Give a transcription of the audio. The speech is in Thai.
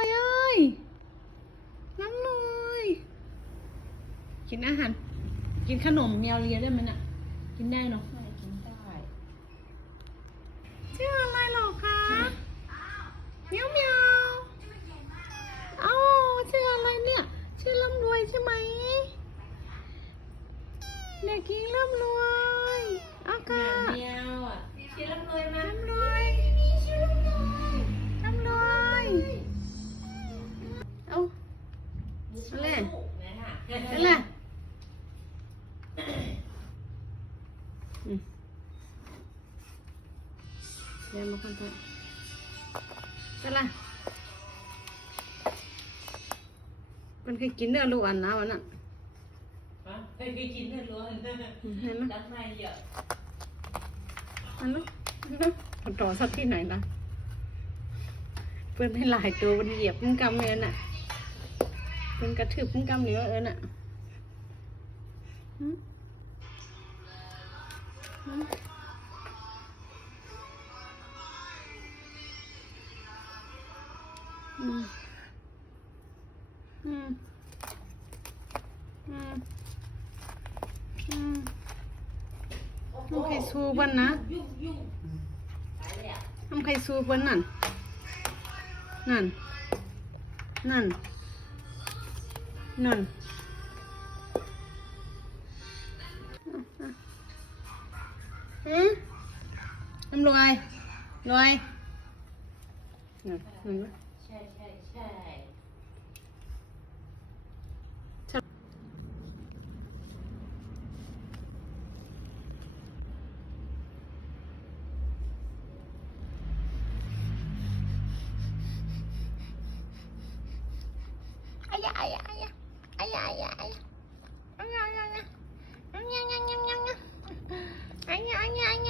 อยเอ้ยน้ำลอยกินอาหารกินขนมแมวเลียได้ไหมน่ะกินได้เนาะ ไม่กินได้ ชื่ออะไรหรอคะเมียวเมียวเอ้าชื่ออะไรเนี่ยชื่อร่ำรวยใช่ไหมเด็กหญิงร่ำรวยเอาค่ะ เมียวอ่ะชื่อร่ำรวยมา ร่ำรวยร่ำรวยเอาอะไรอะไรเดี๋ยวมาคนตัวอะไรมันเคยกินเนื้อลูกอันนะวันนั้น เคยกินเนื้อล้วน เห็นไหม รักไม่เยอะ อันนู้นมันต่อสักที่ไหนล่ะเพื่อนให้หลายตัวมันเหยียบมันกำเนินอ่ะเพื่อนกระถืบมันกำเหนียวน่ะหืมหืมอืมอืมอืมอืมน้ำไข่ซูบันนะ ยุ่งไปเลยอ่ะ น้ำไข่ซูบันนั่นนั่นนั่นนั่นน้ำรวยรวยนั่นเห็นไหม ใช่ อายะอายะอายะอายะอายะอายะอายะอายะอายะอายะอายะอายะอายะอายะอายะ